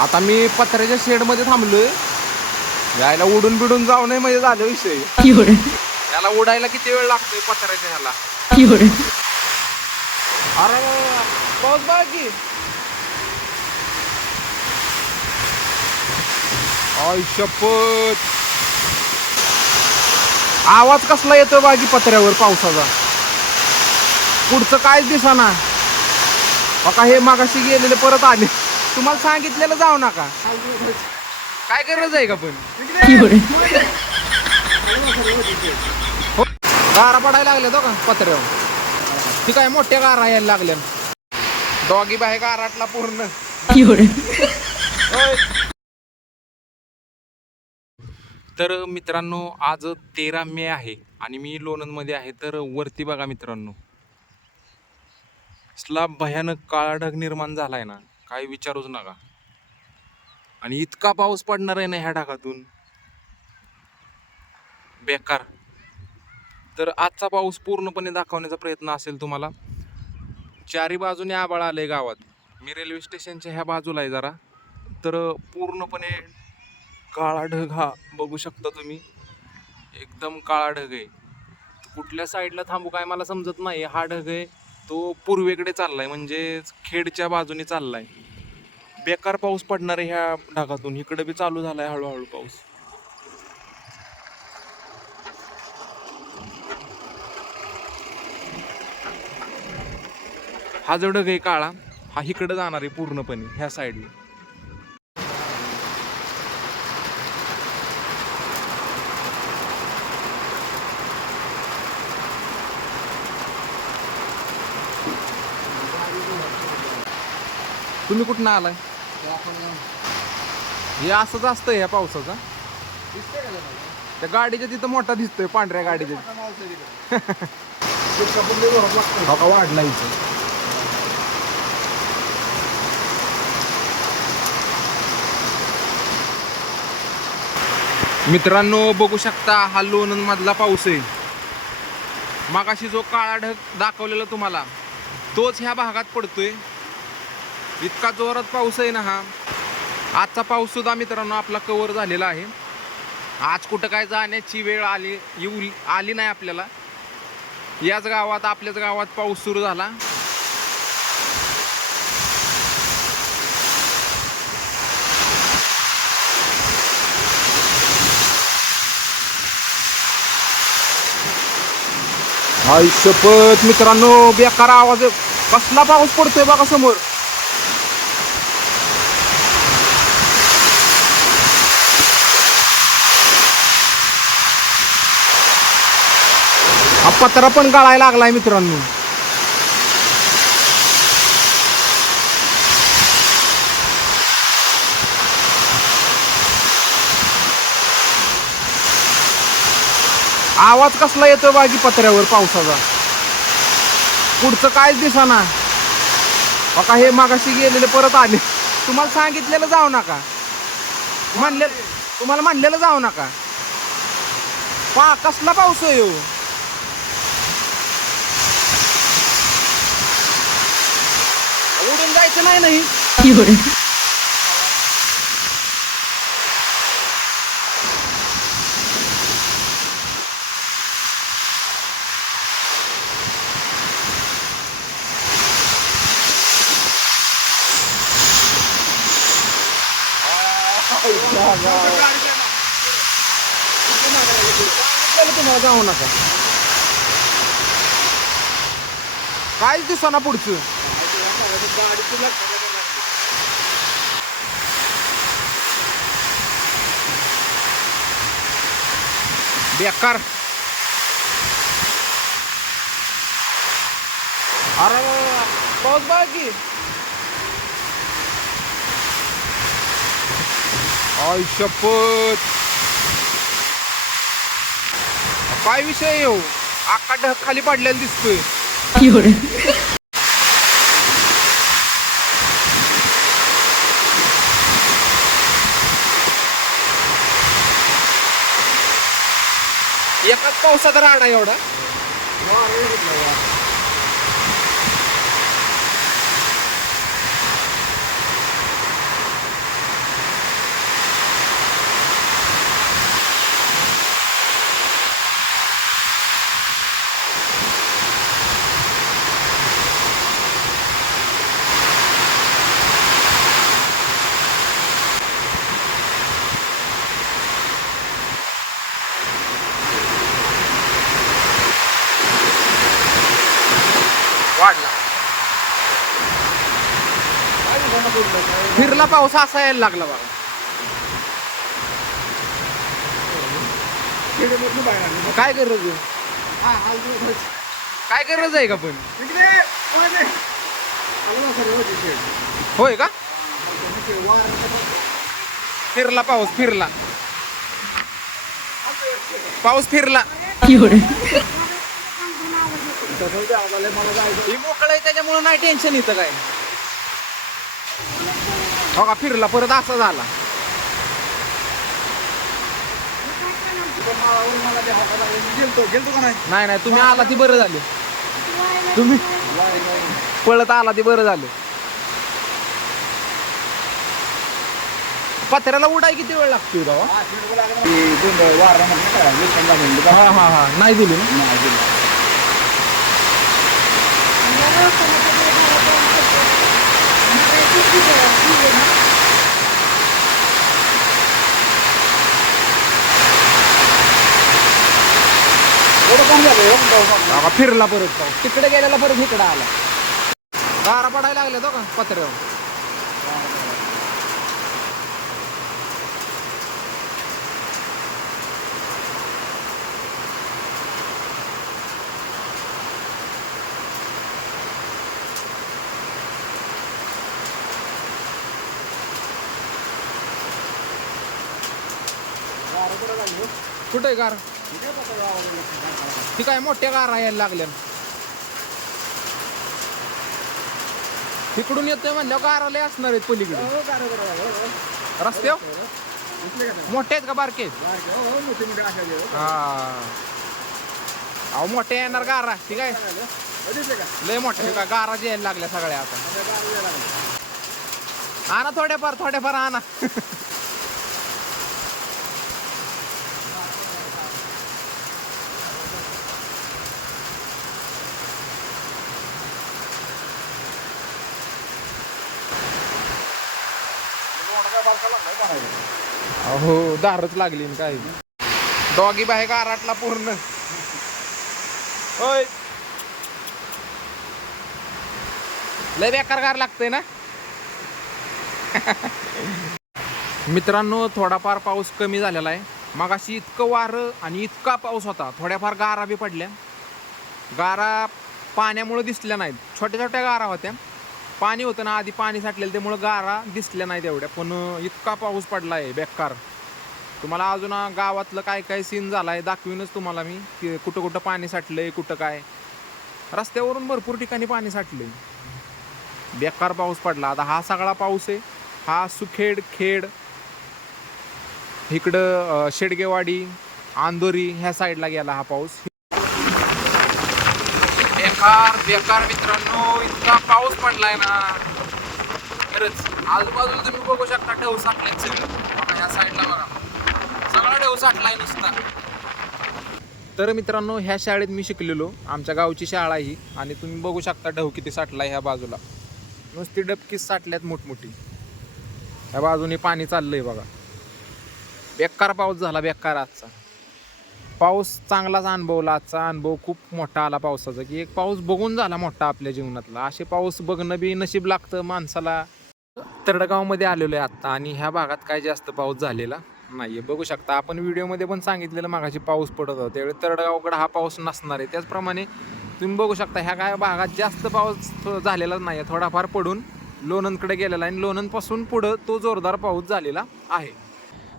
आता मी पत्र्याच्या शेडमध्ये थांबलोय. यायला उडून बिडून जाऊ नये म्हणजे झालं विषय. याला उडायला किती वेळ लागतोय पत्र्याच्या ह्याला? अरे पाऊस बघ की? आवाज कसला येतोय बाकी पत्र्यावर पावसाचा? पुढचं कायच दिसाना. बघा हे मागाशी गेलेले परत आले. तुम्हाला सांगितलेलं जाऊ नका. काय गरज आहे का पण? हो. गारा पडायला लागल्या तो का पत्र्यावर? ती काय मोठ्या गारा यायला लागल्या. डॉगी बाहेर गाराटला पूर्ण. तर मित्रांनो आज तेरा मे आहे आणि मी लोणंदमध्ये आहे. तर वरती बघा मित्रांनो. स्लाब भयानक काळा ढग निर्माण झालाय ना. काही विचारूच नका. आणि इतका पाऊस पडणार आहे ना ह्या ढगातून. बेकार. तर आजचा पाऊस पूर्णपणे दाखवण्याचा प्रयत्न असेल तुम्हाला. चारी बाजूने आबाळ आले गावात. मी रेल्वे स्टेशनच्या ह्या बाजूला आहे जरा. तर पूर्णपणे काळा ढग हा बघू शकता तुम्ही. एकदम काळा ढग आहे. कुठल्या साईडला थांबू काय मला समजत नाही हा ढग आहे. तो पूर्वेकडे चाललाय म्हणजे खेडच्या बाजूने चाललाय. बेकार पाऊस पडणार आहे ह्या ढगातून इकडे बी चालू झालाय हळूहळू पाऊस. हा जो ढग आहे काळा हा इकडे जाणार आहे पूर्णपणे ह्या साईडला तुम्ही कुठं आलाय? हे असंच असतंय ह्या पावसाचा. त्या गाडीच्या तिथं मोठा दिसतोय पांढऱ्या गाडीच्या. का वाढला इथं? मित्रांनो बघू शकता हा लोणंद मधला पाऊस आहे. मागाशी जो काळा ढग दाखवलेला तुम्हाला तोच ह्या भागात पडतोय. इतका जोरात पाऊस आहे ना हा. आजचा पाऊस सुद्धा मित्रांनो आपला कव्हर झालेला आहे. आज कुठं काय जाण्याची वेळ आली येऊ आली नाही आपल्याला. याच गावात आपल्याच गावात पाऊस सुरू झाला. आई शपथ मित्रांनो बेकार आवाज कसला पाऊस पडतोय बघा समोर. पत्रा पण गळायला लागलाय मित्रांनो. आवाज कसला येतो बाकी पत्र्यावर पावसाचा? पुढचं कायच दिसाना. बघा हे मागाशी गेलेले परत आले. तुम्हाला सांगितलेलं जाऊ नका. म्हणले तुम्हाला म्हणलेलं जाऊ नका. पा कसला पाऊस आहे हो. उडून जायचं नाही नाही. जाऊ नका. काहीच दिसना पुढचं. बेकार. अरे पाऊस बघ की? आय शपथ. काय विषय येऊ हो? आकाड खाली पडलेलं दिसतोय. एकाच पावसात राडा एवढा. फिरला पाऊस असा यायला लागला बघा. काय गरज आहे? काय गरज आहे का पण? होय का? फिरला पाऊस फिरला. पाऊस फिरला. मोकळ आहे त्याच्यामुळे नाही टेन्शन येतं काय. हो का फिरला परत असा झाला. नाही नाही तुम्ही आला ती बरं झाले. तुम्ही पळत आला ते बरं झालं. पत्र्याला उडाय किती वेळ लागतो बाबा? हा हा हा. नाही दिली ना? फिरला परत पाऊस तिकडे गेलेला परत इकडे आला गारा पडायला लागल्या तो का पत्र्यावर कुठे आहे गार? ती काय मोठ्या गारा यायला लागल्या. तिकडून येतोय म्हणल्यावर गारा लय असणार आहेत पलीकडे रस्त्यावर मोठे आहेत का बारके? हा अहो मोठे येणार गारा ठीक आहे? लय मोठे का? गारा जे यायला लागल्या सगळ्या आता. आणा थोड्याफार थोड्याफार आणा. हो दारच लागली न काय. डॉगी बाहे गाराटला पूर्ण. होय. लय बेकार गार लागतंय ना. मित्रांनो थोडाफार पाऊस कमी झालेला आहे. मगाशी इतकं वारं आणि इतका पाऊस होता. थोड्याफार गारा बी पडल्या. गारा पाण्यामुळे दिसल्या नाहीत. छोट्या छोट्या गारा होत्या. पाणी होतं ना आधी पाणी साठलेलं त्यामुळं गारा दिसल्या नाहीत एवढ्या. पण इतका पाऊस पडला आहे बेकार. तुम्हाला अजून गावातलं काय काय सीन झाला आहे दाखवीनच तुम्हाला मी की कुठं कुठं पाणी साठलंय कुठं काय. रस्त्यावरून भरपूर ठिकाणी पाणी साठलंय. बेकार पाऊस पडला. आता हा सगळा पाऊस आहे. हा सुखेड खेड इकडं शेडगेवाडी आंदोरी ह्या साईडला गेला हा पाऊस. बेकार बेकार मित्रांनो इतका पाऊस पडलाय ना. खरंच आजूबाजूला तुम्ही बघू शकता ढव साठलाय सगळं बघा ह्या साईडला बघा. सगळा ढव साठलाय नुसता. तर मित्रांनो ह्या शाळेत मी शिकलेलो. आमच्या गावची शाळा ही. आणि तुम्ही बघू शकता ढव किती साठलाय ह्या बाजूला. नुसती डबकीच साठल्यात मोठमोठी. ह्या बाजूने पाणी चाललंय बघा. बेकार पाऊस झाला बेकार आजचा. पाऊस चांगलाच अनुभवला. आजचा अनुभव खूप मोठा आला पावसाचा की एक पाऊस बघून झाला मोठा आपल्या जीवनातला. असे पाऊस बघणं बी नशीब लागतं माणसाला. तरडगावमध्ये आलेलो आहे आत्ता आणि ह्या भागात काय जास्त पाऊस झालेला नाही आहे बघू शकता. आपण व्हिडिओमध्ये पण सांगितलेलं मागाशी पाऊस पडत होता. त्यावेळी तरडगावकडे हा पाऊस नसणार आहे. त्याचप्रमाणे तुम्ही बघू शकता ह्या काय भागात जास्त पाऊस थो- झालेला नाही आहे थोडाफार पडून लोणंदकडे गेलेला आणि लोणंदपासून पुढं तो जोरदार पाऊस झालेला आहे.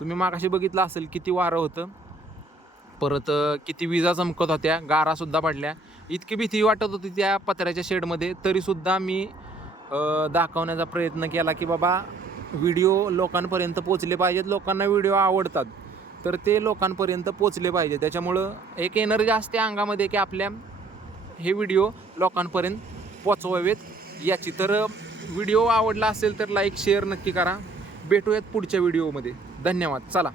तुम्ही मागाशी बघितलं असेल किती वारं होतं. परत किती विजा चमकत होत्या गारासुद्धा पडल्या. इतकी भीती वाटत होती त्या पत्र्याच्या शेडमध्ये. तरीसुद्धा मी दाखवण्याचा प्रयत्न केला की बाबा व्हिडिओ लोकांपर्यंत पोचले पाहिजेत. लोकांना व्हिडिओ आवडतात. तर ते लोकांपर्यंत पोचले पाहिजे त्याच्यामुळं एक एनर्जी असते अंगामध्ये की आपल्या हे व्हिडिओ लोकांपर्यंत पोचवावेत. याची तर व्हिडिओ आवडला असेल तर लाईक शेअर नक्की करा. भेटूयात पुढच्या व्हिडिओमध्ये. धन्यवाद. चला.